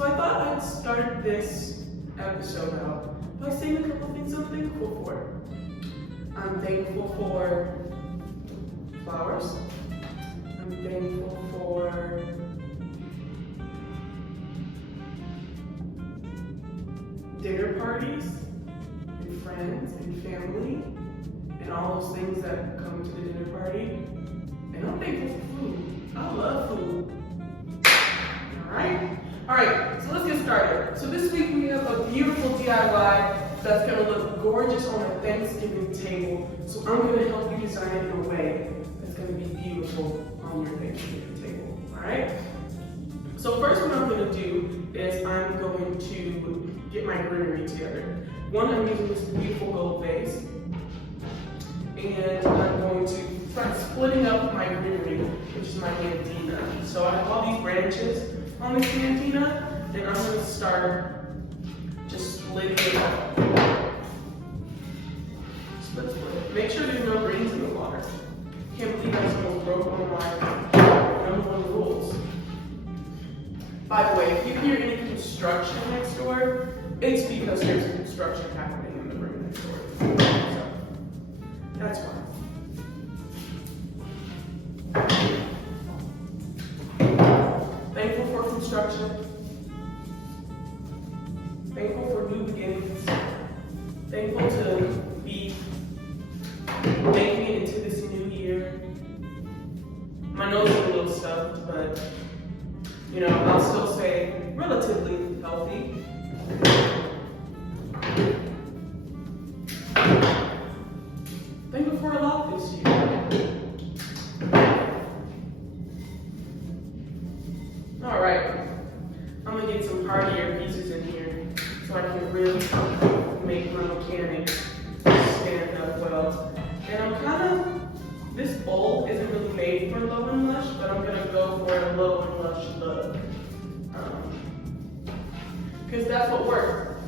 So I thought I'd start this episode out by saying a couple of things I'm thankful for. I'm thankful for flowers. I'm thankful for dinner parties and friends and family and all those things that come to the dinner party. And I'm thankful for food. I love food. All right, so let's get started. So this week we have a beautiful DIY that's gonna look gorgeous on a Thanksgiving table. So I'm gonna help you design it in a way that's gonna be beautiful on your Thanksgiving table, all right? So first what I'm gonna do is I'm going to get my greenery together. One, I'm using this beautiful gold vase. And I'm going to start splitting up my greenery, which is my mantina. So I have all these branches on this mantina, and I'm going to start just splitting it up. Split. Make sure there's no greens in the water. Can't believe I almost broke one of my number one rules. By the way, if you hear any construction next door, it's because there's construction happening in the room next door. So, that's why. Thankful for construction. Thankful for new beginnings. Thankful to be making it into this new year. My nose is a little stuffed, but you know, I'll still say relatively healthy. Thankful for a lot this year. All right, I'm gonna get some hardier pieces in here so I can really make my mechanics stand up well. And I'm this bowl isn't really made for Low and Lush, but I'm gonna go for a Low and Lush look. Because that's what worked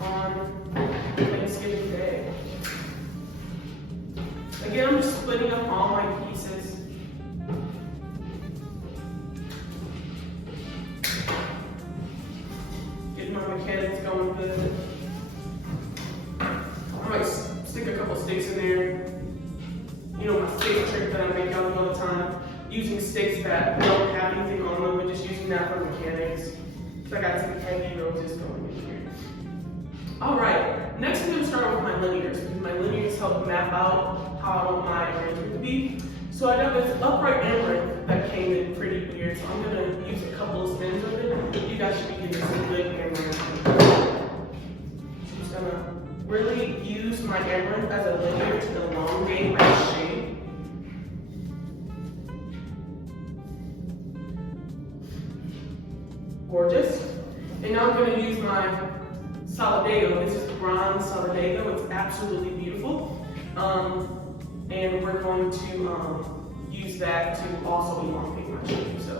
on Thanksgiving Day. Again, I'm just splitting up all my pieces. Getting my mechanics going good. I might stick a couple sticks in there. You know, my steak trick that I make out all the time. Using sticks that don't have anything on them, but just using that for mechanics. So I got some heavy roses going in here. All right, next I'm gonna start with my linears, because my linears help map out how I want my arrangement to be. So I got this upright amaranth that came in pretty weird, so I'm gonna use a couple of stems of it. You guys should be getting some good amaranth. I'm just gonna really use my amaranth as a linear to elongate my shape. Gorgeous. And now I'm going to use my Solidago. This is bronze Solidago. It's absolutely beautiful. And we're going to use that to also elongate my shape. So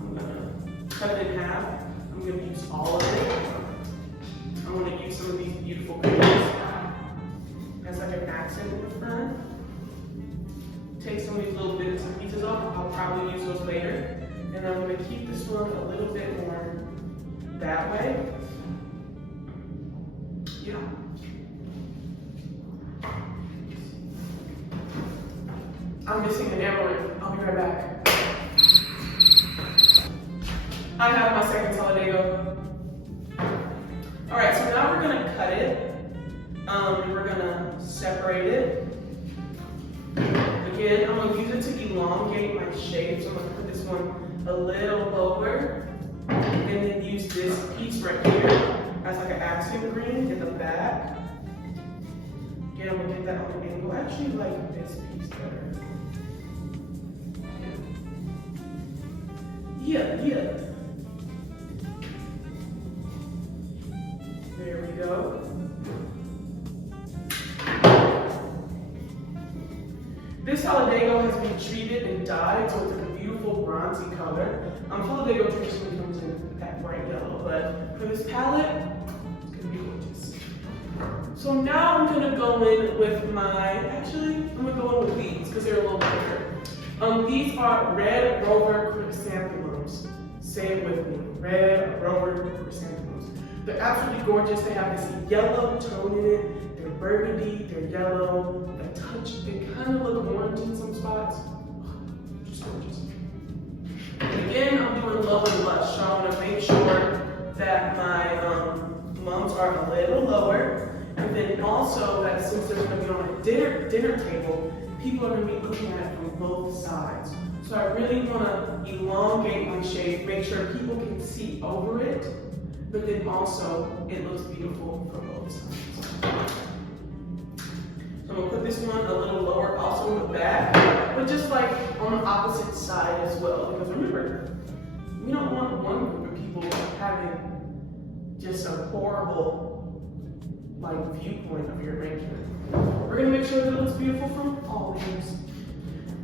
I'm going to cut it in half. I'm going to use all of it. I'm going to use some of these beautiful colors as like an accent in the front. Take some of these little bits and pieces off. I'll probably use those later. And I'm going to keep this one a little bit more that way. Yeah. I'm missing an amaranth. I'll be right back. I have my second Solidago. All right, so now we're going to cut it. We're going to separate it. Again, I'm going to use it to elongate my shape. So I'm going to put this one a little lower, and then use this piece right here as like an accent green in the back. Again, I'm gonna get that on the angle. I actually like this piece better. Yeah. There we go. This Solidago has been treated and dyed, so it's like a beautiful bronzy color. Solidago traditionally comes in that bright yellow, but for this palette, it's gonna be gorgeous. So now I'm gonna go in with I'm gonna go in with these because they're a little bigger. These are red rover chrysanthemums. Say it with me. Red, rowan, or chrysanthemums. They're absolutely gorgeous. They have this yellow tone in it. They're burgundy, they're yellow, a touch. They kind of look orange in some spots. Just gorgeous. And again, I'm doing Low and Lush, so I want to make sure that my mums are a little lower. And then also that since there's going to be on a dinner table, people are going to be looking at it from both sides. So I really want to elongate my shape, make sure people can see over it, but then also it looks beautiful from both sides. So I'm going to put this one a little lower also in the back, but just like on the opposite side as well. Because remember, we don't want one group of people having just a horrible viewpoint of your arrangement. We're going to make sure that it looks beautiful from all angles.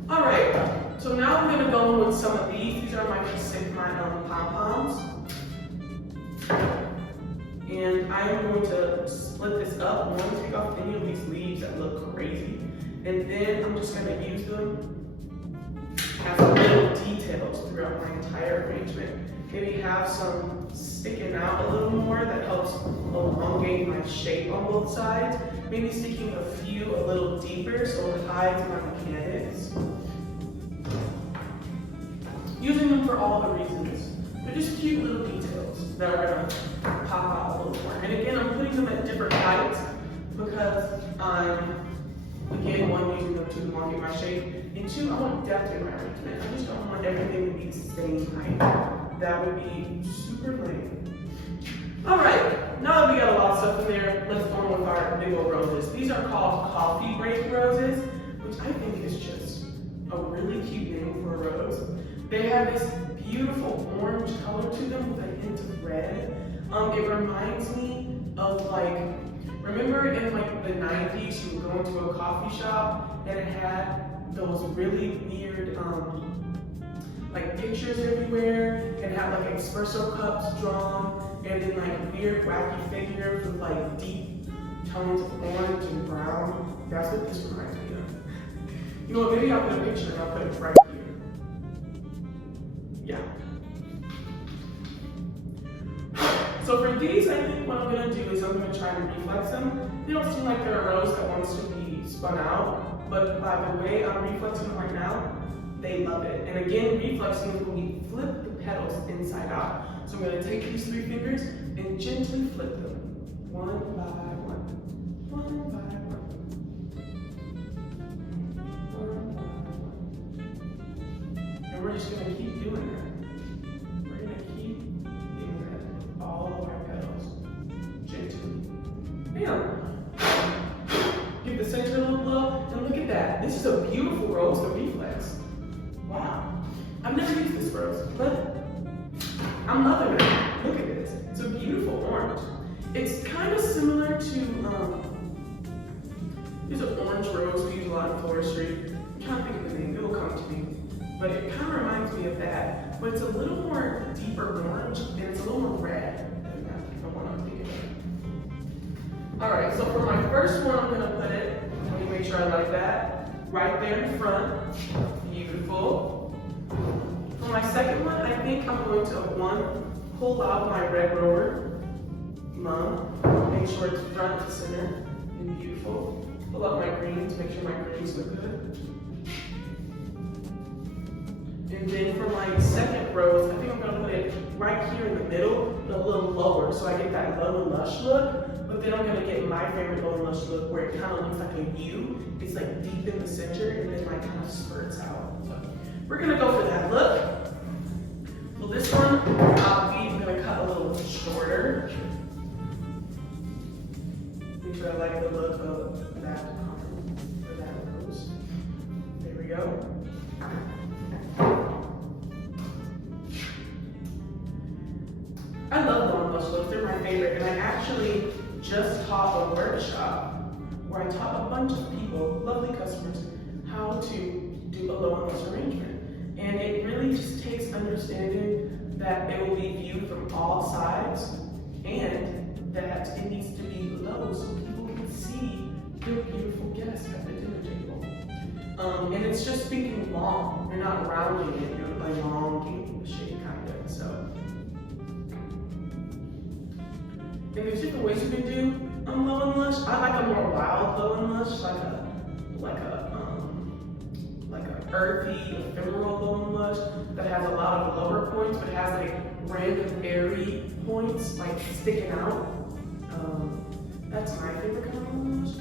All right, so now I'm going to go in with some of these. These are my pom-poms. And I am going to split this up. I'm going to take off any of these leaves that look crazy. And then I'm just going to use them as little details throughout my entire arrangement. Maybe have some sticking out a little more that helps elongate my shape on both sides. Maybe sticking a few a little deeper so it hides my mechanics. Using them for all the reasons. They're just cute little details that are going to pop out a little more. And again, I'm putting them at different heights because I'm, again, one, using them to elongate my shape, and two, I want depth in my arrangement. I just don't want everything to be the same height. That would be super lame. All right, now that we got a lot of stuff in there, let's go on with our big old roses. These are called coffee break roses, which I think is just a really cute name for a rose. They have this beautiful orange color to them with a hint of red. It reminds me of remember in the 90s you would go into a coffee shop and it had those really weird pictures everywhere and had espresso cups drawn and then weird wacky figures with deep tones of orange and brown. That's what this reminds me of. You know what, maybe I'll put a picture and I'll put it right here. Yeah. So for these, I think what I'm going to do is I'm going to try to reflex them. They don't seem like they're a rose that wants to be spun out, but by the way I'm reflexing them right now, they love it. And again, reflexing is when we flip the petals inside out. So I'm going to take these 3 fingers and gently flip them, one by one, one by one, one by one. And we're just going to keep doing that. We're going to keep doing that with all of our petals, gently. Bam! Give the center a little blow, and look at that. This is a beautiful rose to reflex. Wow. I've never used this rose, but I'm loving it. Look at this. It's a beautiful orange. It's kind of similar to, these are orange rose we use a lot in floristry. I'm trying to think of the name, it'll come to me. But it kind of reminds me of that. But it's a little more deeper orange, and it's a little more red than that, the one I'm thinking of. All right, so for my first one, I'm gonna put it, let me make sure I like that, right there in front. Beautiful. For my second one, I think I'm going to, pull out my red roller, make sure it's front to center, and beautiful. Pull out my greens, make sure my greens look good. And then for my second rose, I think I'm going to put it right here in the middle, but a little lower, so I get that Low and Lush look. But then I'm going to get my favorite Low and Lush look, where it kind of looks like a U. It's deep in the center, and then kind of spurts out. So we're going to go for that look. So this one, I'm going to cut a little shorter. Make sure I like the look of that for that rose. There we go. I love Low and Lush looks, they're my favorite, and I actually just taught a workshop where I taught a bunch of people, lovely customers, how to do a Low and Lush arrangement. And it really just takes understanding that it will be viewed from all sides and that it needs to be low so people can see your beautiful guests at the dinner table. And it's just thinking long. You're not rounding it, you're elongating the shape kind of. So And there's different ways you can do Low and Lush. I like a more wild Low and Lush, like a earthy, ephemeral Low and Lush that has a lot of lower points, but has like random airy points, like sticking out. That's my favorite kind of Low and Lush.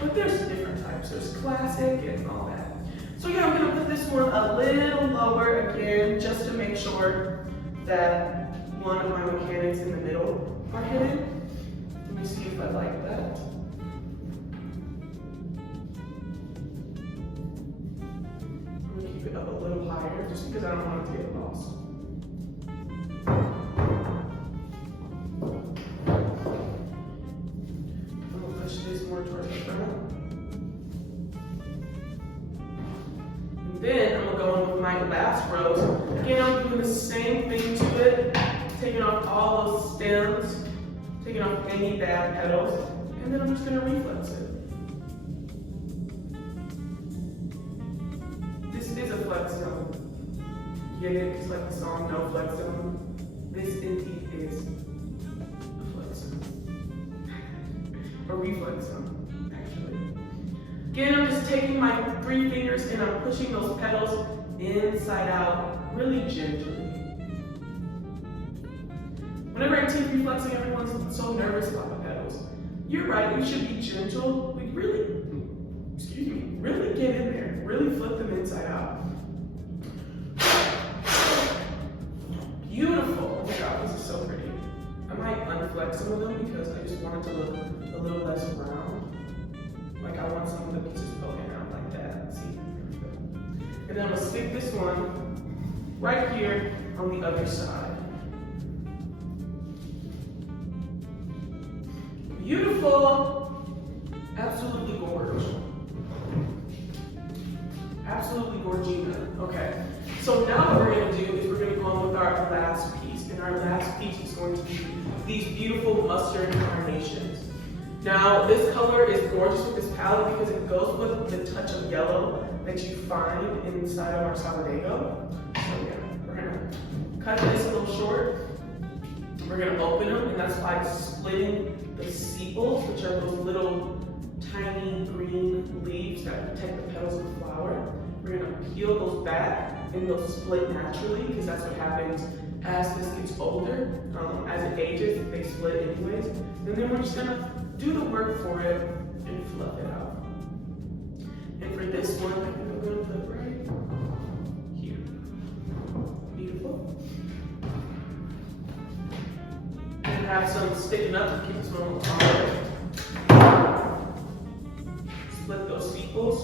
But there's different types. There's classic and all that. So yeah, I'm gonna put this one a little lower again, just to make sure that one of my mechanics in the middle are hidden. Let me see if I like that. I'm gonna keep it up a little higher, just because I don't want it to get lost. I'm gonna push this more towards the front. Then I'm gonna go in with my last rose. Again, I'm doing the same thing to it, taking off all those stems, taking off any bad petals, and then I'm just gonna reflex it. This is a flex zone. Get it? It's like the song No Flex Zone. This indeed is a flex zone. A reflex zone, actually. Again, I'm just taking my 3 fingers and I'm pushing those petals inside out really gently. Whenever I take reflexing, everyone's so nervous about the petals. You're right, we should be gentle. We really get in there. Really flip them inside out. Beautiful. Oh my God, this is so pretty. I might unflex some of them because I just want it to look a little less round. Like I want some of the pieces poking out like that. See? And then I'm gonna stick this one right here on the other side. Beautiful. Absolutely gorgeous. Absolutely gorgina. Okay. So now what we're gonna do is we're gonna go on with our last piece. And our last piece is going to be these beautiful mustard carnations. Now, this color is gorgeous with this palette because it goes with the touch of yellow that you find inside of our Salvadogo. So yeah, we're gonna cut this a little short. We're gonna open them, and that's by splitting the sepals, which are those little tiny green leaves that protect the petals of the flower. We're gonna peel those back, and they'll split naturally because that's what happens as this gets older. As it ages, they split anyways. And then we're just gonna do the work for it and fluff it out. And for this one, I think I'm gonna put right here. Beautiful. And have some sticking up to keep this one a little taller. Split those sepals.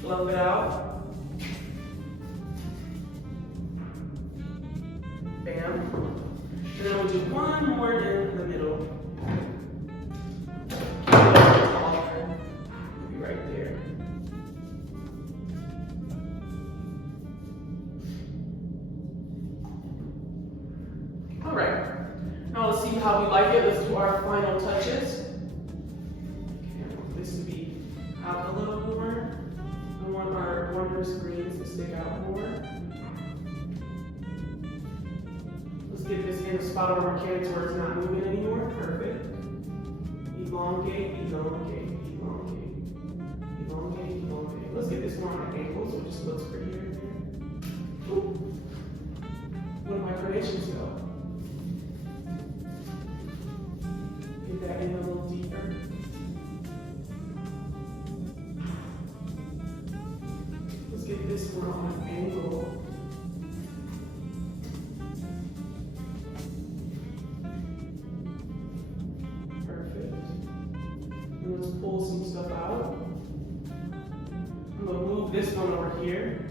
Fluff it out. Bam. And then we'll do one more in the middle. It'll be right there. All right. Now let's see how we like it. Let's do our final touches. This would be out a little more. I want our wondrous greens to stick out more. Get this in a spot on our canvas where it's not moving anymore. Perfect. Elongate, elongate, elongate, elongate, elongate. Let's get this more on an angle so it just looks prettier. Where do my gradations go? Get that in a little deeper. Let's get this one on an angle. Let's pull some stuff out. I'm going to move this one over here.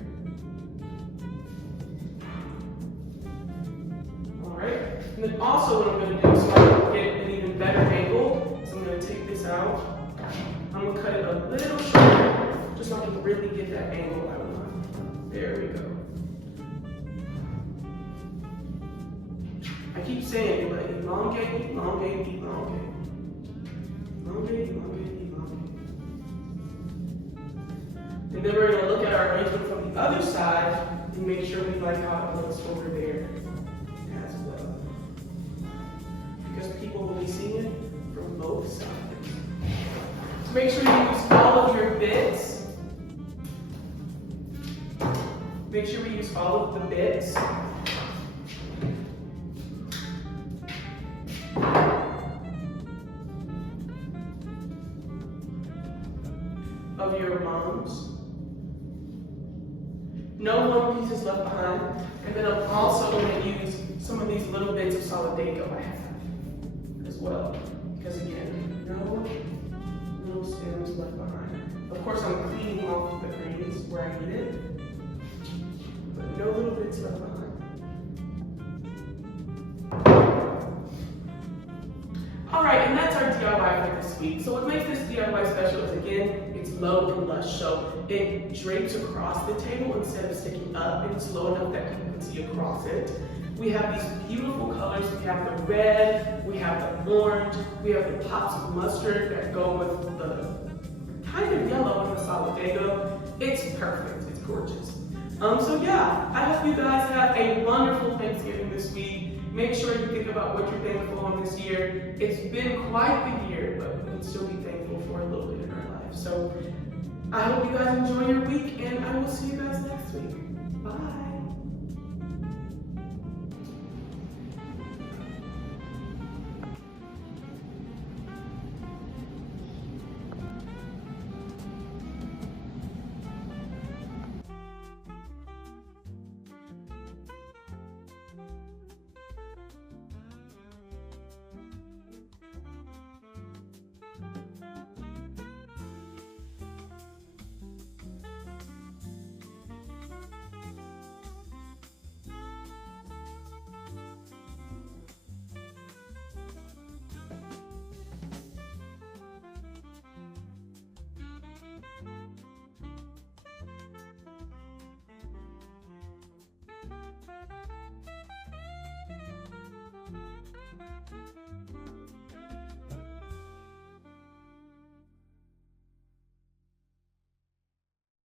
Alright. And then also what I'm going to do, so I can get an even better angle, so I'm going to take this out. I'm going to cut it a little shorter, just so I can really get that angle I want. There we go. I keep saying it, but elongate, elongate, elongate. Elongate, elongate, elongate. And then we're going to look at our arrangement from the other side and make sure we like how it looks over there as well. Because people will be seeing it from both sides. Make sure you use all of your bits. Make sure we use all of the bits. Of your moms. No one piece is left behind. And then I'm also going to use some of these little bits of solid Dago I have as well. Because again, no little stems left behind. Of course, I'm cleaning off the greens where I need it, but no little bits left behind. All right, and that's our DIY for this week. So what makes this DIY special is, again, it's low and lush. So it drapes across the table instead of sticking up, and it's low enough that people can see across it. We have these beautiful colors. We have the red, we have the orange, we have the pops of mustard that go with the kind of yellow in the solid Dago. It's perfect, it's gorgeous. So yeah, I hope you guys have a wonderful Thanksgiving this week. Make sure you think about what you're thankful on this year. It's been quite the year, but we can still be thankful for a little bit in our life. So I hope you guys enjoy your week, and I will see you guys next week. Bye.